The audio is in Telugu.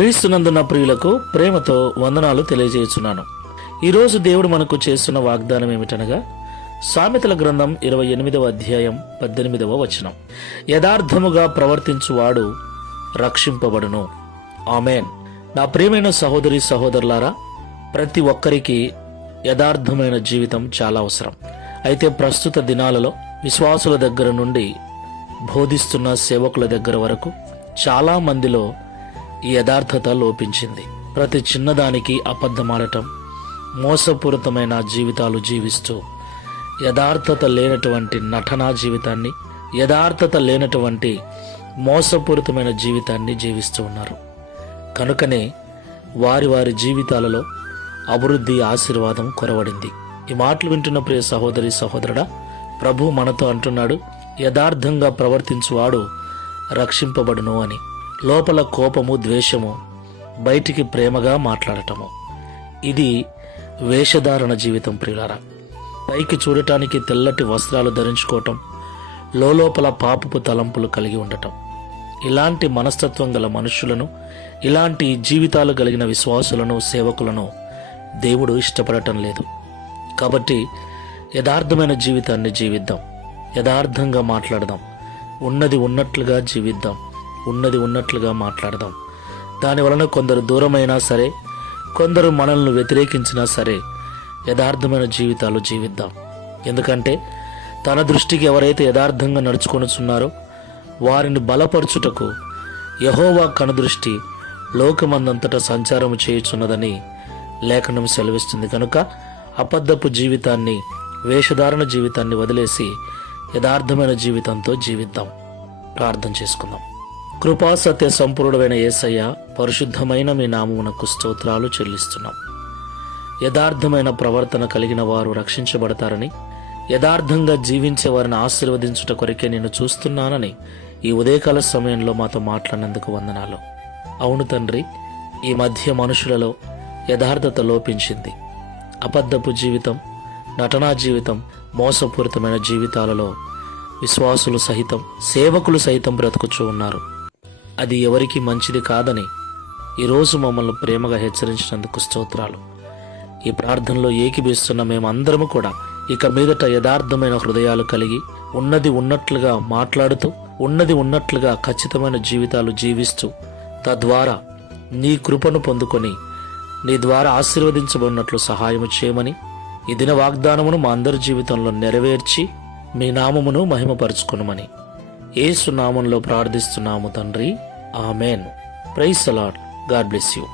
క్రీస్తునందున్న ప్రియులకు ప్రేమతో వందనాలు తెలియజేస్తున్నాను. ఈరోజు దేవుడు మనకు చేస్తున్న వాగ్దానం ఏమిటనగా సామెతల గ్రంథం 28వ అధ్యాయం 18వ వచనం. యథార్థముగా ప్రవర్తించువాడు రక్షింపబడును. ఆమేన్. నా ప్రియమైన సహోదరి సహోదరులారా, ప్రతి ఒక్కరికి యథార్థమైన జీవితం చాలా అవసరం. అయితే ప్రస్తుత దినాలలో విశ్వాసుల దగ్గర నుండి బోధిస్తున్న సేవకుల దగ్గర వరకు చాలా మందిలో ఈ యథార్థత లోపించింది. ప్రతి చిన్నదానికి అబద్ధమాడటం, మోసపూరితమైన జీవితాలు జీవిస్తూ యథార్థత లేనటువంటి నటనా జీవితాన్ని, యథార్థత లేనటువంటి మోసపూరితమైన జీవితాన్ని జీవిస్తూ ఉన్నారు. కనుకనే వారి వారి జీవితాలలో అభివృద్ధి, ఆశీర్వాదం కొరవడింది. ఈ మాటలు వింటున్న ప్రియ సహోదరి సహోదరుడా, ప్రభు మనతో అంటున్నాడు, యథార్థంగా ప్రవర్తించువాడు రక్షింపబడును అని. లోపల కోపము, ద్వేషము, బయటికి ప్రేమగా మాట్లాడటము, ఇది వేషధారణ జీవితం ప్రియులారా. పైకి చూడటానికి తెల్లటి వస్త్రాలు ధరించుకోవటం, లోపల పాపపు తలంపులు కలిగి ఉండటం. ఇలాంటి మనస్తత్వం గల మనుషులను, ఇలాంటి జీవితాలు కలిగిన విశ్వాసులను, సేవకులను దేవుడు ఇష్టపడటం లేదు. కాబట్టి యథార్థమైన జీవితాన్ని జీవిద్దాం, యథార్థంగా మాట్లాడదాం, ఉన్నది ఉన్నట్లుగా జీవిద్దాం, ఉన్నది ఉన్నట్లుగా మాట్లాడదాం. దాని వలన కొందరు దూరమైనా సరే, కొందరు మనల్ని వ్యతిరేకించినా సరే, యథార్థమైన జీవితాలు జీవిద్దాం. ఎందుకంటే తన దృష్టికి ఎవరైతే యథార్థంగా నడుచుకొనుచున్నారో వారిని బలపరచుటకు యెహోవా కనుదృష్టి లోకమందంతటా సంచారము చేయుచున్నదని లేఖనం సెలవిస్తుంది. కనుక అబద్ధపు జీవితాన్ని, వేషధారణ జీవితాన్ని వదిలేసి యథార్థమైన జీవితంతో జీవిద్దాం. ప్రార్థన చేసుకుందాం. కృపా సత్య సంపూర్ణమైన యేసయ్య, పరిశుద్ధమైన మీ నామమునకు స్తోత్రాలు చెల్లిస్తున్నాం. యథార్థమైన ప్రవర్తన కలిగిన వారు రక్షించబడతారని, యథార్థంగా జీవించే వారిని ఆశీర్వదించుట కొరకే నేను చూస్తున్నానని ఈ ఉదయకాల సమయంలో మాతో మాట్లాడినందుకు వందనాలు. అవును తండ్రి, ఈ మధ్య మనుషులలో యథార్థత లోపించింది. అబద్ధపు జీవితం, నటనా జీవితం, మోసపూరితమైన జీవితాలలో విశ్వాసులు సహితం, సేవకులు సైతం బ్రతుకుచూ ఉన్నారు. అది ఎవరికి మంచిది కాదని ఈరోజు మమ్మల్ని ప్రేమగా హెచ్చరించినందుకు స్తోత్రాలు. ఈ ప్రార్థనలో ఏకీభవిస్తున్న మేమందరము కూడా ఇక మీదట యథార్థమైన హృదయాలు కలిగి, ఉన్నది ఉన్నట్లుగా మాట్లాడుతూ, ఉన్నది ఉన్నట్లుగా ఖచ్చితమైన జీవితాలు జీవిస్తూ, తద్వారా నీ కృపను పొందుకొని నీ ద్వారా ఆశీర్వదించబడినట్లు సహాయము చేయమని, ఈ దిన వాగ్దానమును మా అందరి జీవితంలో నెరవేర్చి మీ నామమును మహిమపరుచుకొనుమని యేసు నామంలో ప్రార్థిస్తున్నాము తండ్రి. Amen. Praise the lord. God bless you.